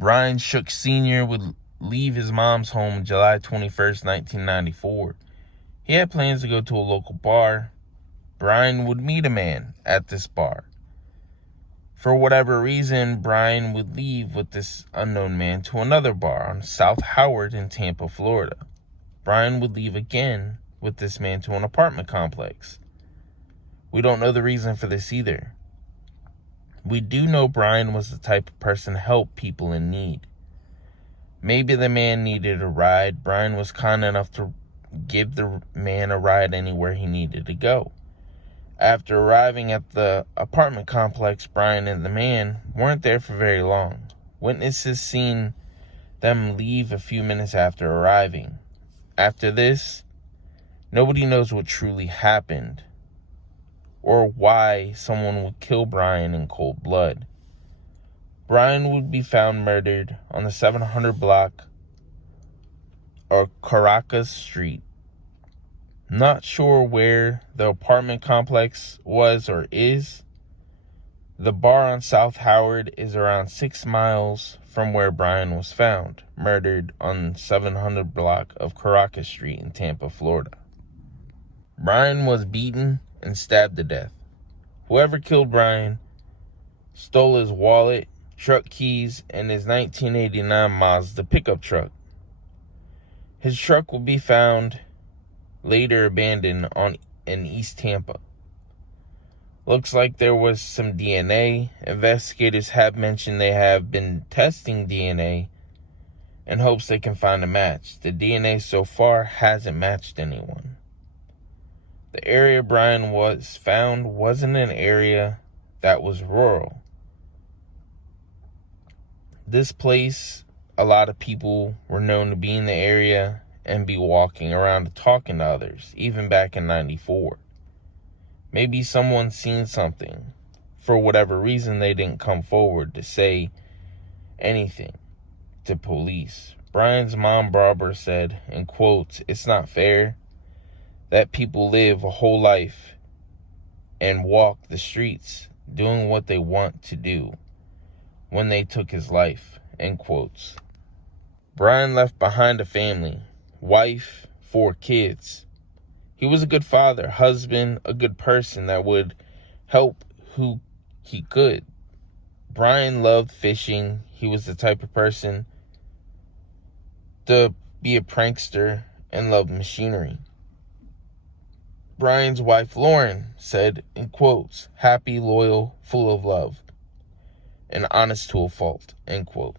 Brian Schuch Sr. would leave his mom's home July 21st, 1994. He had plans to go to a local bar. Brian would meet a man at this bar. For whatever reason, Brian would leave with this unknown man to another bar on South Howard in Tampa, Florida. Brian would leave again with this man to an apartment complex. We don't know the reason for this either. We do know Brian was the type of person to help people in need. Maybe the man needed a ride. Brian was kind enough to give the man a ride anywhere he needed to go. After arriving at the apartment complex, Brian and the man weren't there for very long. Witnesses seen them leave a few minutes after arriving. After this, nobody knows what truly happened or why someone would kill Brian in cold blood. Brian would be found murdered on the 700 block of Caracas Street. Not sure where the apartment complex was or is. The bar on South Howard is around 6 miles from where Brian was found, murdered on 700 block of Caracas Street in Tampa, Florida. Brian was beaten and stabbed to death. Whoever killed Brian stole his wallet, truck keys, and his 1989 Mazda pickup truck. His truck will be found later abandoned in East Tampa. Looks like there was some DNA. Investigators have mentioned they have been testing DNA in hopes they can find a match. The DNA so far hasn't matched anyone. The area Brian was found wasn't an area that was rural. This place, a lot of people were known to be in the area and be walking around talking to others, even back in 94. Maybe someone seen something. For whatever reason, they didn't come forward to say anything to police. Brian's mom, Barbara, said, in quotes, "It's not fair that people live a whole life and walk the streets doing what they want to do when they took his life," end quotes. Brian left behind a family, wife, 4 kids. He was a good father, husband, a good person that would help who he could. Brian loved fishing. He was the type of person to be a prankster and love machinery. Brian's wife, Lauren, said, in quotes, "Happy, loyal, full of love, and honest to a fault," end quote.